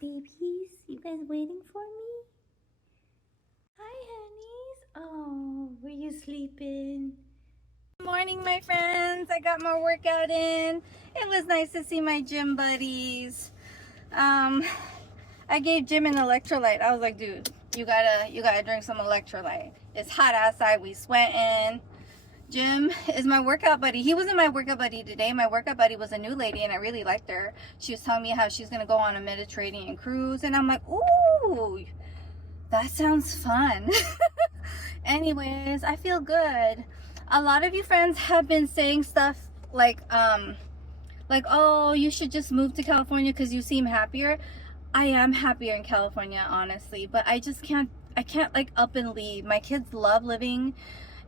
babies. You guys waiting for me? Hi, honeys. Oh, were you sleeping? Good morning, my friends. I got my workout in. It was nice to see my gym buddies. I gave Jim an electrolyte. I was like, dude, you gotta drink some electrolyte. It's hot outside. We sweating. Jim is my workout buddy. He wasn't my workout buddy today. My workout buddy was a new lady, and I really liked her. She was telling me how she's gonna go on a Mediterranean cruise, and I'm like, ooh, that sounds fun. Anyways, I feel good. A lot of you friends have been saying stuff like, oh, you should just move to California because you seem happier. I am happier in California, honestly, but I can't like up and leave. My kids love living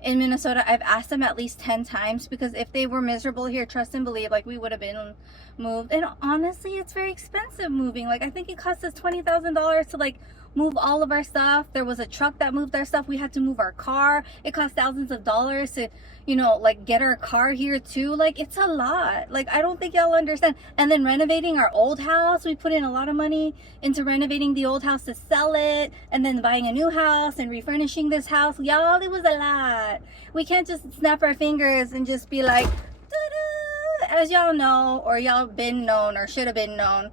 in Minnesota. I've asked them at least 10 times because if they were miserable here, trust and believe, like we would have been moved. And honestly, it's very expensive moving. Like I think it cost us $20,000 to like move all of our stuff. There was a truck that moved our stuff. We had to move our car. It cost thousands of dollars to, you know, like get our car here too. Like it's a lot. Like I don't think y'all understand. And then renovating our old house. We put in a lot of money into renovating the old house to sell it, and then buying a new house and refurnishing this house. Y'all, it was a lot. We can't just snap our fingers and just be like, doo-doo. As y'all know, or y'all been known or should have been known,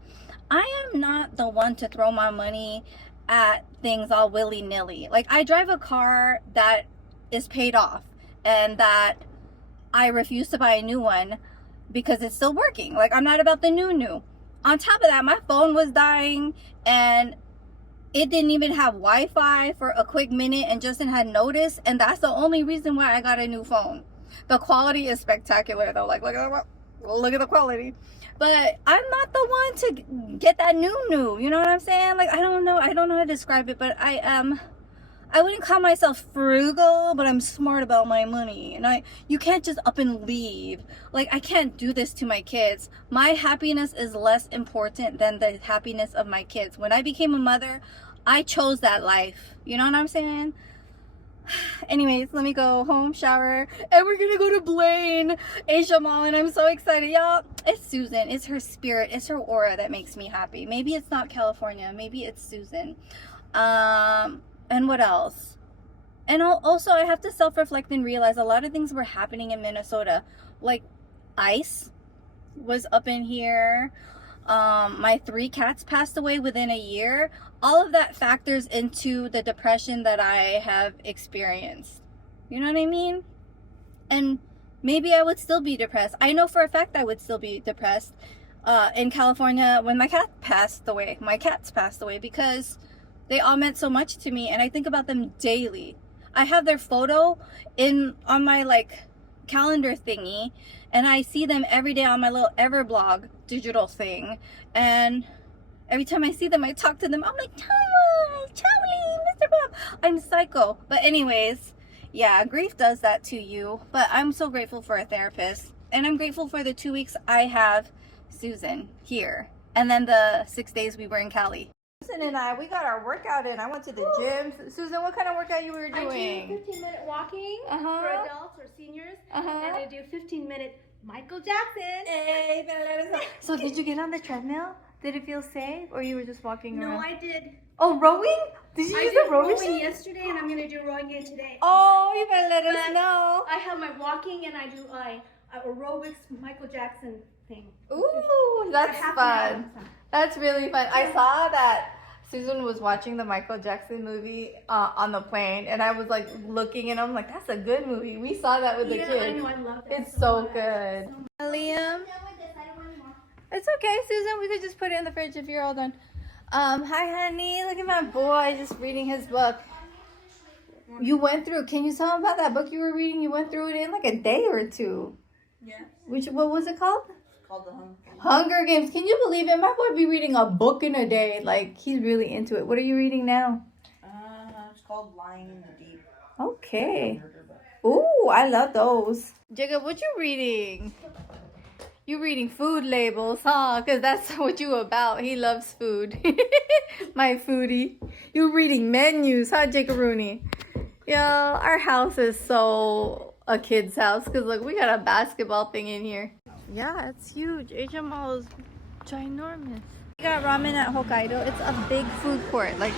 I am not the one to throw my money at things all willy-nilly. Like I drive a car that is paid off and that I refuse to buy a new one because it's still working. Like I'm not about the new. On top of that, my phone was dying and it didn't even have Wi-Fi for a quick minute, and Justin had noticed, and that's the only reason why I got a new phone. The quality is spectacular though. Like look at the quality. But I'm not the one to get that new. You know what I'm saying? Like I don't know how to describe it, but I wouldn't call myself frugal, but I'm smart about my money. And you can't just up and leave. Like I can't do this to my kids. My happiness is less important than the happiness of my kids. When I became a mother, I chose that life. You know what I'm saying? Anyways, let me go home, shower, and we're gonna go to Blaine Asia Mall, and I'm so excited, y'all. It's Susan. It's her spirit, it's her aura that makes me happy. Maybe it's not California, maybe it's Susan. And what else? And also I have to self-reflect and realize a lot of things were happening in Minnesota. Like ice was up in here. My 3 cats passed away within a year. All of that factors into the depression that I have experienced. You know what I mean? And maybe I would still be depressed. I know for a fact I would still be depressed in California when my cats passed away, because they all meant so much to me, and I think about them daily. I have their photo on my like calendar thingy, and I see them every day on my little Everblog digital thing, and every time I see them, I talk to them. I'm like, Charlie, Mr. Bob. I'm psycho. But anyways, yeah, grief does that to you. But I'm so grateful for a therapist, and I'm grateful for the 2 weeks I have Susan here, and then the 6 days we were in Cali. Susan and we got our workout in. I went to the gym. Susan, what kind of workout you were doing? I do 15-minute walking for adults or seniors, and I do 15-minute Michael Jackson. Hey, so did you get on the treadmill? Did it feel safe, or you were just walking around? No, I did. Oh, rowing? Did you use the rowing machine? Yesterday, and I'm going to do rowing again today. Oh, you gotta let us know. I have my walking, and I do aerobics Michael Jackson thing. Ooh, that's fun. That's really fun. I saw that Susan was watching the Michael Jackson movie on the plane, and I was like looking, and I'm like, that's a good movie. We saw that with the kids. I know, I love that. It's so good. Liam? It's okay, Susan. We could just put it in the fridge if you're all done. Hi, honey. Look at my boy just reading his book. You went through, can you tell him about that book you were reading? You went through it in like a day or two. Yeah. What was it called? It's called The Hunger Games. Can you believe it? My boy be reading a book in a day. Like, he's really into it. What are you reading now? It's called Lying in the Deep. Okay. Ooh, I love those. Jacob, what you reading? You reading food labels, huh? Because that's what you about. He loves food. My foodie. You reading menus, huh, Jacob Rooney? Yo, our house is so a kid's house because look, we got a basketball thing in here. Yeah, it's huge. Asia Mall is ginormous. We got ramen at Hokkaido. It's a big food court, like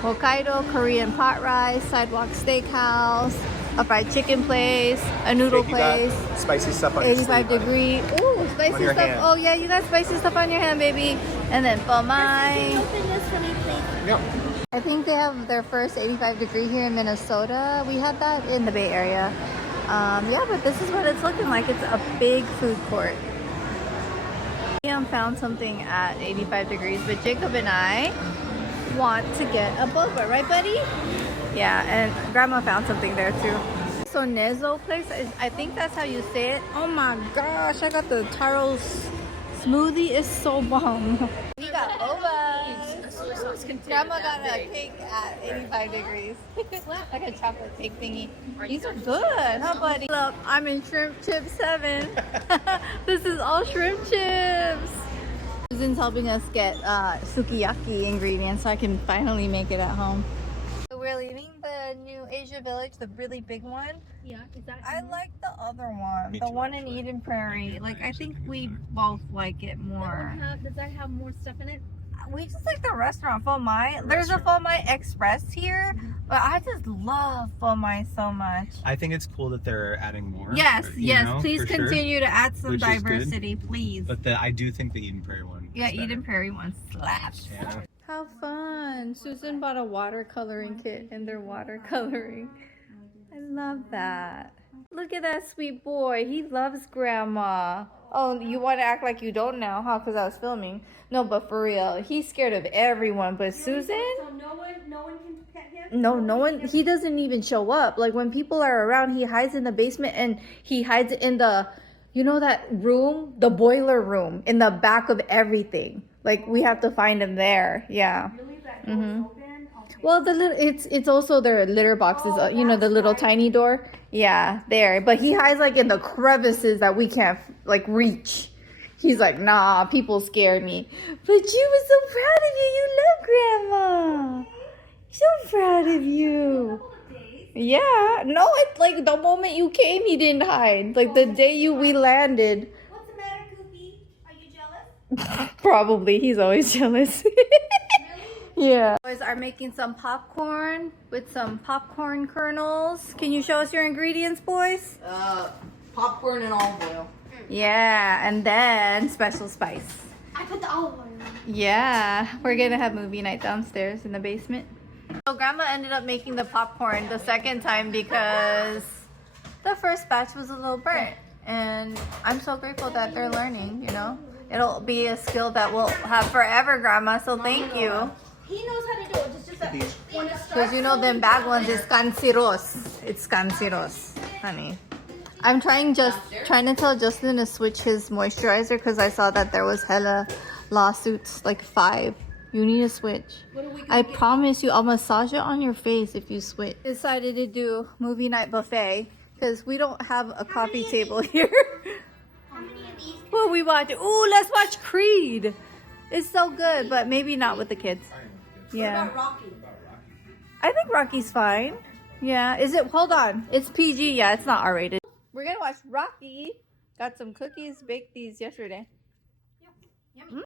Hokkaido Korean pot rice, sidewalk steakhouse, a fried chicken place, a noodle place. Spicy stuff on your 85 sleeve, degree. Ooh, spicy stuff. hand. Oh yeah, you got spicy stuff on your hand, baby. And then pho mai. Open this for me, please. Yep. I think they have their first 85 degree here in Minnesota. We had that in the Bay Area. Yeah, but this is what it's looking like. It's a big food court. Liam found something at 85 degrees, but Jacob and I want to get a boba, right, buddy? Yeah, and Grandma found something there too. So Nezo place, I think that's how you say it. Oh my gosh, I got the taro smoothie. It's so bomb. We got boba. Grandma got a cake at 85 degrees. Like a chocolate cake thingy. These are good, huh, buddy? Look, I'm in shrimp chips heaven. This is all shrimp chips. Susan's helping us get sukiyaki ingredients so I can finally make it at home. So we're leaving the new Asia Village, the really big one. Yeah, is that? I like the other one, the one in Eden Prairie. Like, I think we both like it more. Does that have more stuff in it? We just like the restaurant, Pho Mai. There's a Pho Mai Express here, but I just love Pho Mai so much. I think it's cool that they're adding more. Yes, yes. know, Please for sure. continue to add some Which is good. diversity, please. But I do think the Eden Prairie one. Yeah, is better. Eden Prairie one slaps. Yeah. How fun! Susan bought a watercoloring kit and they're watercoloring. I love that. Look at that sweet boy. He loves Grandma. Oh, you want to act like you don't now, huh? Because I was filming. No, but for real, he's scared of everyone. But Susan? So no one can pet him? No one. He doesn't even show up. Like when people are around, he hides in the basement and he hides in the, you know, that room, the boiler room in the back of everything. Like we have to find him there. Yeah. Really? That door is open? Okay. Well, the little it's also their litter boxes. You know, the little tiny door. Yeah, there. But he hides like in the crevices that we can't like reach. He's like, nah, people scare me. But you were so proud of you. You love Grandma. So proud of you. Yeah. No, it's like the moment you came, he didn't hide. Like the day we landed. What's the matter, Goofy? Are you jealous? Probably. He's always jealous. Yeah. Boys are making some popcorn with some popcorn kernels. Can you show us your ingredients, boys? Popcorn and olive oil. Yeah, and then special spice. I put the olive oil in. Yeah, we're gonna have movie night downstairs in the basement. So Grandma ended up making the popcorn the second time because the first batch was a little burnt. And I'm so grateful that they're learning, you know. It'll be a skill that we'll have forever, Grandma, so thank you. He knows how to do it. Just that when it starts. Because you know them bag ones is canceros. It's canceros, honey. I'm trying to tell Justin to switch his moisturizer because I saw that there was hella lawsuits, like 5. You need to switch. I promise you, I'll massage it on your face if you switch. Decided to do movie night buffet because we don't have a coffee table here. How many of these? What we watch? Ooh, let's watch Creed. It's so good, but maybe not with the kids. Yeah. What about Rocky? I think Rocky's fine. Yeah. Is it? Hold on. It's PG. Yeah, it's not R-rated. We're gonna watch Rocky. Got some cookies. Baked these yesterday. Yummy.